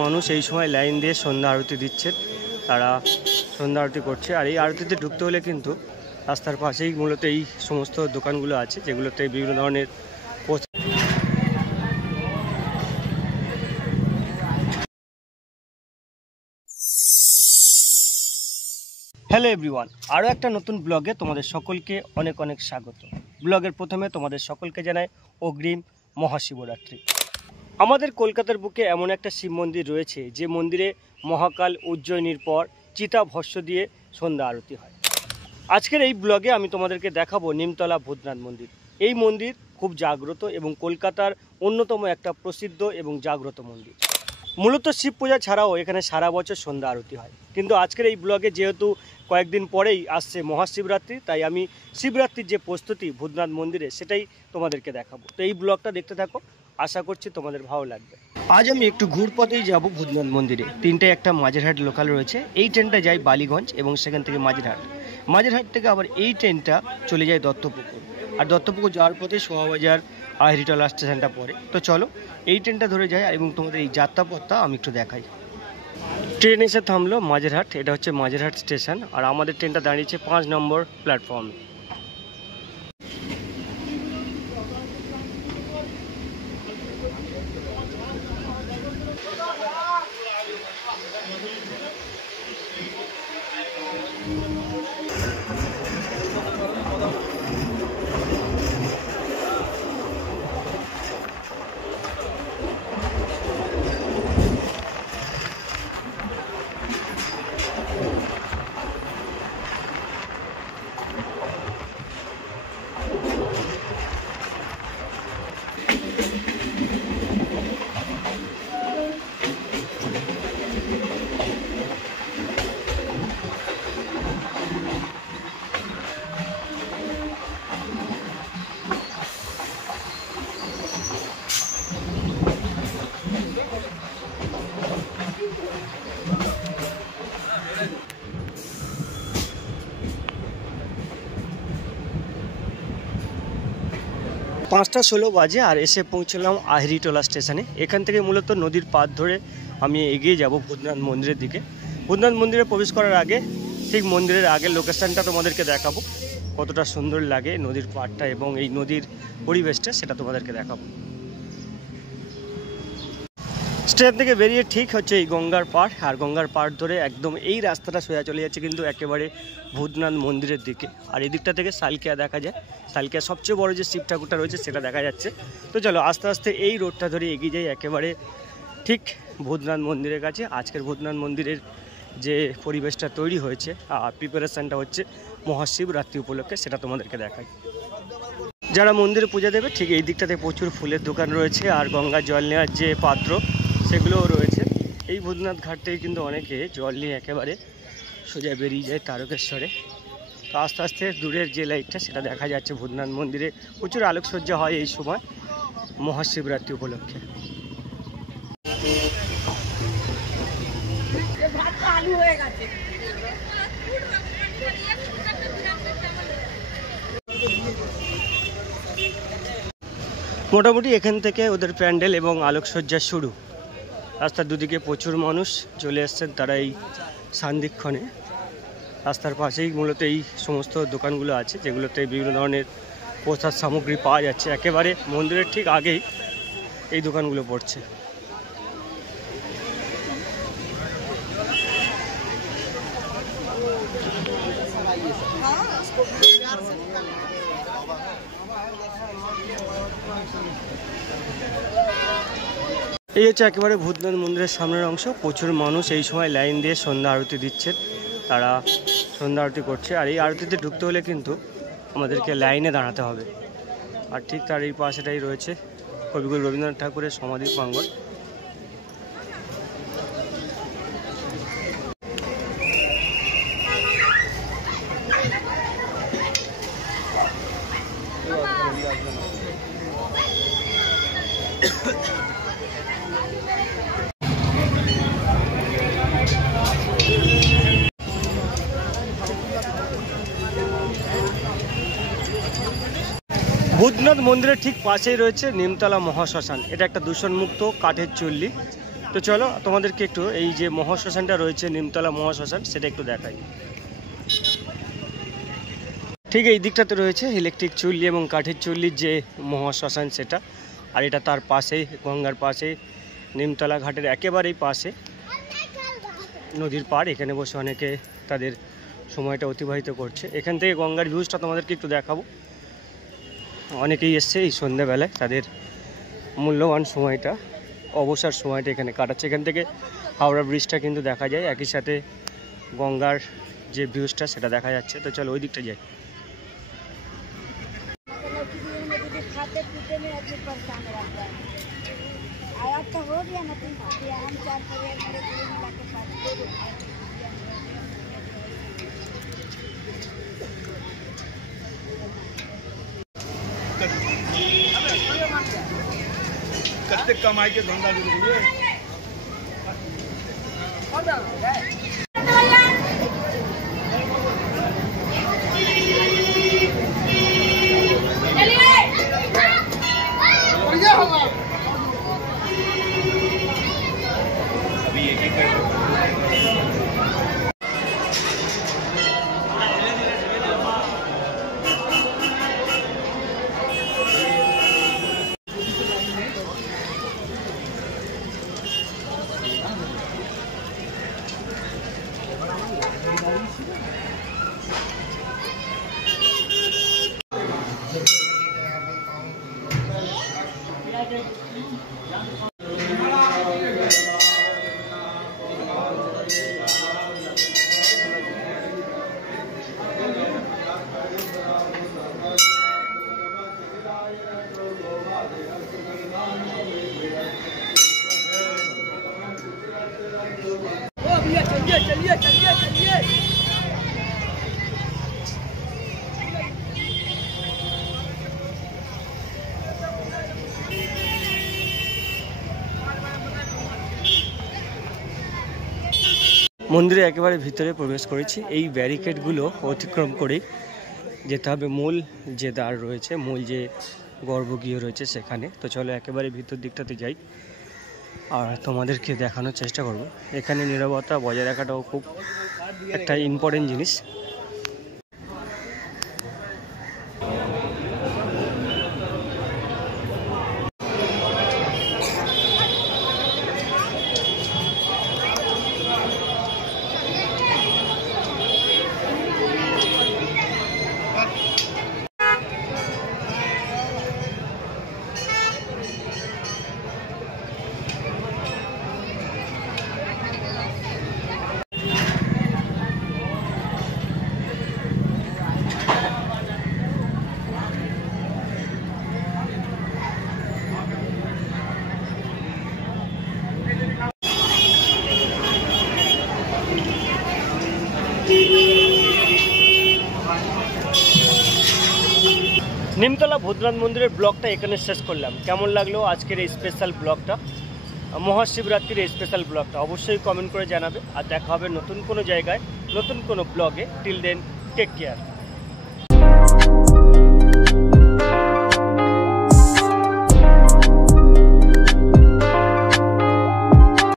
মানুষ এই সময় লাইন দিয়ে সন্ধ্যা আরতি দিচ্ছে, তারা সন্ধ্যা আরতি করছে। আর এই আরতিতে ঢুকতে হলে কিন্তু রাস্তার পাশেই মূলত এই সমস্ত দোকানগুলো আছে, যেগুলোতে বিভিন্ন ধরনের হ্যালো এভরিওয়ান, আরও একটা নতুন ব্লগে তোমাদের সকলকে অনেক অনেক স্বাগত। ব্লগের প্রথমে তোমাদের সকলকে জানাই অগ্রিম মহাশিবরাত্রি। আমাদের কলকাতার বুকে এমন একটা শিব মন্দির রয়েছে, যে মন্দিরে মহাকাল উজ্জয়িনীর পর চিতা ভস্য দিয়ে সন্ধ্যা আরতি হয়। আজকের এই ব্লগে আমি তোমাদেরকে দেখাবো নিমতলা ভূতনাথ মন্দির। এই মন্দির খুব জাগ্রত এবং কলকাতার অন্যতম একটা প্রসিদ্ধ এবং জাগ্রত মন্দির। মূলত শিব পূজা ছাড়াও এখানে সারা বছর সন্ধ্যা আরতি হয়, কিন্তু আজকের এই ব্লগে যেহেতু কয়েকদিন পরেই আসছে মহাশিবরাত্রি, তাই আমি শিবরাত্রির যে প্রস্তুতি ভূতনাথ মন্দিরে সেটাই তোমাদেরকে দেখাবো। তো এই ব্লগটা দেখতে থাকো, আশা করছি তোমাদের ভালো লাগবে। আজ আমি একটু ঘুরপথেই যাব ভূতনাথ মন্দিরে। তিনটায় একটা মাঝেরহাট লোকাল রয়েছে, এই ট্রেনটা যায় বালিগঞ্জ এবং সেখান থেকে মাঝেরহাট থেকে আবার এই ট্রেনটা চলে যায় দত্তপুকুর। আর দত্তপুকুর যাওয়ার পথে শোভাবাজার আহিরিটোলা স্টেশনটা পড়ে। তো চলো এই ট্রেনটা ধরে যায় এবং তোমাদের এই যাত্রাপথটা আমি একটু দেখাই। ট্রেন এসে থামলো মাঝেরহাট, এটা হচ্ছে মাঝেরহাট স্টেশন। আর আমাদের ট্রেনটা দাঁড়িয়েছে 5 নম্বর প্ল্যাটফর্মে। পাঁচটা 16 বাজে আর এসে পৌঁছলাম আহিরিটোলা স্টেশনে। এখান থেকে মূলত নদীর পাড় ধরে আমি এগিয়ে যাব ভূতনাথ মন্দিরের দিকে। ভূতনাথ মন্দিরে প্রবেশ করার আগে ঠিক মন্দিরের আগের লোকেশানটা তোমাদেরকে দেখাবো, কতটা সুন্দর লাগে নদীর পাড়টা এবং এই নদীর পরিবেশটা, সেটা তোমাদেরকে দেখাবো। স্টেশন থেকে বেরিয়ে ঠিক হচ্ছে এই গঙ্গার পাড়, আর গঙ্গার পাড় ধরে একদম এই রাস্তাটা সোজা চলে যাচ্ছে কিন্তু একেবারে ভূতনাথ মন্দিরের দিকে। আর এই দিকটা থেকে সালকিয়া দেখা যায়, সালকিয়া সবচেয়ে বড় যে শিব ঠাকুরটা রয়েছে সেটা দেখা যাচ্ছে। তো চলো আস্তে আস্তে এই রোডটা ধরে এগিয়ে যাই একেবারে ঠিক ভূতনাথ মন্দিরের কাছে। আজকের ভূতনাথ মন্দিরের যে পরিবেশটা তৈরি হয়েছে আর প্রিপারেশানটা হচ্ছে মহাশিবরাত্রি উপলক্ষে, সেটা তোমাদেরকে দেখাই। যারা মন্দিরে পূজা দেবে ঠিক এই দিকটাতে প্রচুর ফুলের দোকান রয়েছে, আর গঙ্গার জল নেওয়ার যে পাত্র সেগুলোও রয়েছে। এই ভূতনাথ ঘাট থেকে কিন্তু অনেকে জল নিয়ে একেবারে সোজা বেরিয়ে যায় তারকেশ্বরে। তো আস্তে আস্তে দূরের যে লাইটটা সেটা দেখা যাচ্ছে ভূতনাথ মন্দিরে প্রচুর আলোকসজ্জা হয় এই সময় মহাশিবরাত্রি উপলক্ষে। মোটামুটি এখান থেকে ওদের প্যান্ডেল এবং আলোকসজ্জা শুরু। রাস্তার দুদিকে প্রচুর মানুষ চলে এসছেন, তারা এই সান্ধিক্ষণে। রাস্তার পাশেই মূলত এই সমস্ত দোকানগুলো আছে, যেগুলোতে বিভিন্ন ধরনের প্রসাদ সামগ্রী পাওয়া যাচ্ছে। একেবারে মন্দিরের ঠিক আগেই এই দোকানগুলো পড়ছে। এই হচ্ছে একেবারে ভূতনাথ মন্দিরের সামনের অংশ। প্রচুর মানুষ এই সময় লাইন দিয়ে সন্ধ্যা আরতি দিচ্ছে, তারা সন্ধ্যা আরতি করছে। আর এই আরতিতে ঢুকতে হলে কিন্তু আমাদেরকে লাইনে দাঁড়াতে হবে। আর ঠিক তার এই পাশেটাই রয়েছে কবিগুরু রবীন্দ্রনাথ ঠাকুরের সমাধি প্রাঙ্গণ। ভূতনাথ মন্দিরের ঠিক পাশেই রয়েছে নিমতলা মহাশ্মশান। এটা একটা দূষণমুক্ত কাঠের চুল্লি। তো চলো তোমাদেরকে একটু এই যে মহাশ্মশানটা রয়েছে, নিমতলা মহাশ্মশান, সেটা একটু দেখাই। ঠিক এই দিকটাতে রয়েছে ইলেকট্রিক চুল্লি এবং কাঠের চুল্লির যে মহাশ্মশান সেটা, আর এটা তার পাশেই গঙ্গার পাশে, নিমতলা ঘাটের একেবারেই পাশে নদীর পাড়। এখানে বসে অনেকে তাদের সময়টা অতিবাহিত করছে। এখান থেকে গঙ্গার ভিউজটা তোমাদেরকে একটু দেখাবো। অনেকেই এসছে এই সন্ধ্যাবেলায় তাদের মূল্যবান সময়টা, অবসর সময়টা এখানে কাটাচ্ছে। এখান থেকে হাওড়া ব্রিজটা কিন্তু দেখা যায়, একই সাথে গঙ্গার যে ভিউজটা সেটা দেখা যাচ্ছে। তো চলো ওই দিকটা যাই। कत्ते कमाई के धंधा भी है। अभी एक एक चलिए चलिए चलिए। মন্দিরে একেবারে ভিতরে প্রবেশ করেছি। এই ব্যারিকেডগুলো অতিক্রম করেই যেতে হবে মূল যে দ্বার রয়েছে, মূল যে গর্ভগৃহ রয়েছে সেখানে। তো চলো একেবারে ভিতর দিকটাতে যাই আর তোমাদেরকে দেখানোর চেষ্টা করব। এখানে নীরবতা বজায় রাখাটাও খুব একটা ইম্পর্টেন্ট জিনিস। নিমতলা ভূতনাথ মন্দিরের ব্লগটা এখানে শেষ করলাম। কেমন লাগলো আজকের এই স্পেশাল ব্লগটা, মহাশিবরাত্রির এই স্পেশাল ব্লগটা? অবশ্যই কমেন্ট করে জানাবে। আর দেখা হবে নতুন কোনো জায়গায়, নতুন কোনো ব্লগে। Till then, take care.